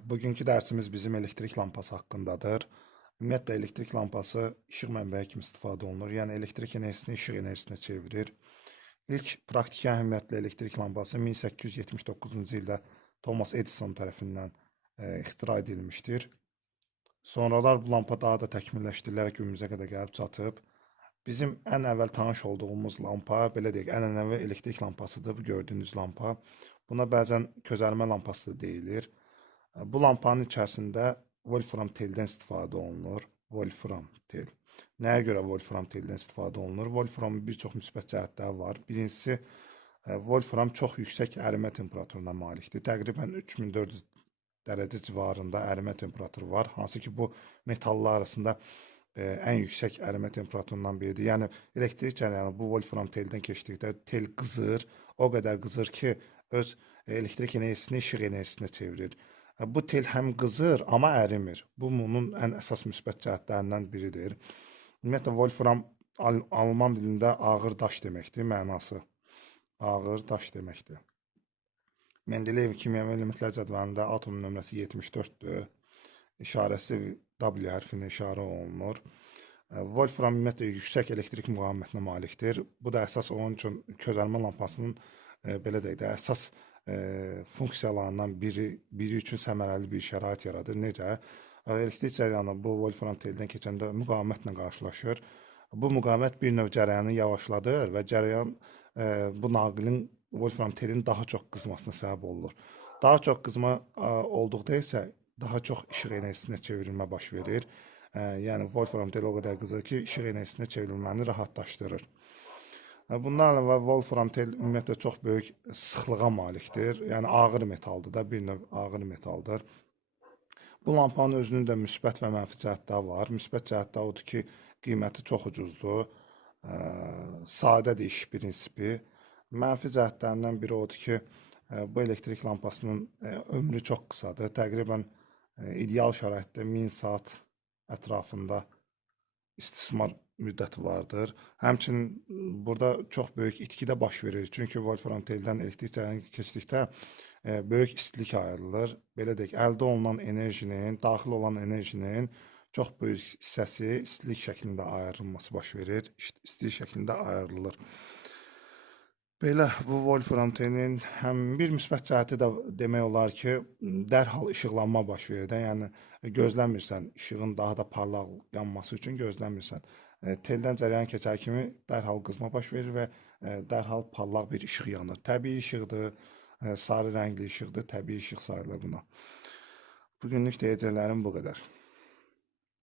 Bugünkü dərsimiz bizim elektrik lampası haqqındadır. Ümumiyyətlə, elektrik lampası işıq mənbəyi kimi istifadə olunur. Yəni, elektrik enerjisini işıq enerjisinə çevirir. İlk praktiki əhəmiyyətli elektrik lampası 1879-cu ildə Thomas Edison tərəfindən ixtira edilmişdir. Sonralar bu lampa daha da təkmilləşdirilərək günümüzə qədər gəlib çatıb. Bizim ən əvvəl tanış olduğumuz lampa, belə deyək, ənənəvi elektrik lampasıdır bu gördüyünüz lampa. Buna bəzən közərmə lampası da deyilir. Bu lampanın içərisində Wolfram teldən istifadə olunur. Wolfram tel. Nəyə görə Wolfram teldən istifadə olunur? Wolframın bir çox müsbət cəhətləri var. Birincisi, Wolfram çox yüksək ərimə temperaturuna malikdir. Təqribən 3400 dərəcə civarında ərimə temperaturu var. Hansı ki, bu metallar arasında ən yüksək ərimə temperaturundan biridir. Yəni, elektrik cərəyanı bu Wolfram teldən keçdikdə tel qızır. O qədər qızır ki, öz elektrik enerjisini işıq enerjisinə çevirir. Bu tel həm qızır, amma ərimir. Bu, bunun ən əsas müsbət cəhətlərindən biridir. Ümumiyyətlə, Wolfram alman dilində ağır daş deməkdir, mənası. Ağır daş deməkdir. Mendeleyev kimyəvi elementlər cədvəlində atomun nömrəsi 74-dür. İşarəsi W hərfinə işarə olunur. Wolfram ümumiyyətlə yüksək elektrik müqavimətinə malikdir. Bu da əsas onun üçün közərmə lampasının belə deyək də əsas funksiyalarından biri üçün səmərəli bir şərait yaradır. Necə? Elektrik cərəyanı bu Wolfram teldən keçəndə müqavimətlə qarşılaşır. Bu müqavimət bir növ cərəyanı yavaşladır və cərəyan bu naqilin Wolfram telin daha çox qızmasına səbəb olur. Daha çox qızma olduqda isə daha çox işıq enerjisinə çevrilmə baş verir. Yəni Wolfram tel o qədər qızır ki, işıq enerjisinə çevrilməni rahatlaşdırır. Bundan əlavə Wolfram tel ümumiyyətlə çox böyük sıxlığa malikdir. Yəni ağır metaldır da, bir növ ağır metaldır. Bu lampanın özünün də müsbət və mənfi cəhətləri var. Müsbət cəhətləri odur ki, qiyməti çox ucuzdur. Sadədir iş prinsipi. Mənfi cəhətlərindən biri odur ki, bu elektrik lampasının ömrü çox qısadır. Təqribən ideal şəraitdə 1000 saat ətrafında istismar müddəti vardır. Həmçinin burada çox böyük itki də baş verir. Çünki Wolfram teldən elektrik cərəyanı keçdikdə böyük istilik ayrılır. Belə deyək, əldə olunan enerjinin, daxil olan enerjinin çox böyük hissəsi istilik şəklində ayrılması baş verir. İstilik şəklində ayrılır. Belə, bu Wolfram telin həm bir müsbət cəhəti də demək olar ki, dərhal işıqlanma baş verir. Yəni, gözləmirsən, işığın daha da parlaq yanması üçün gözləmirsən. Teldən cərəyan keçər kimi dərhal qızma baş verir və dərhal parlaq bir işıq yanır. Təbii işıqdır, sarı rəngli işıqdır, təbii işıq sayılır buna. Bugünlük deyəcəklərim bu qədər.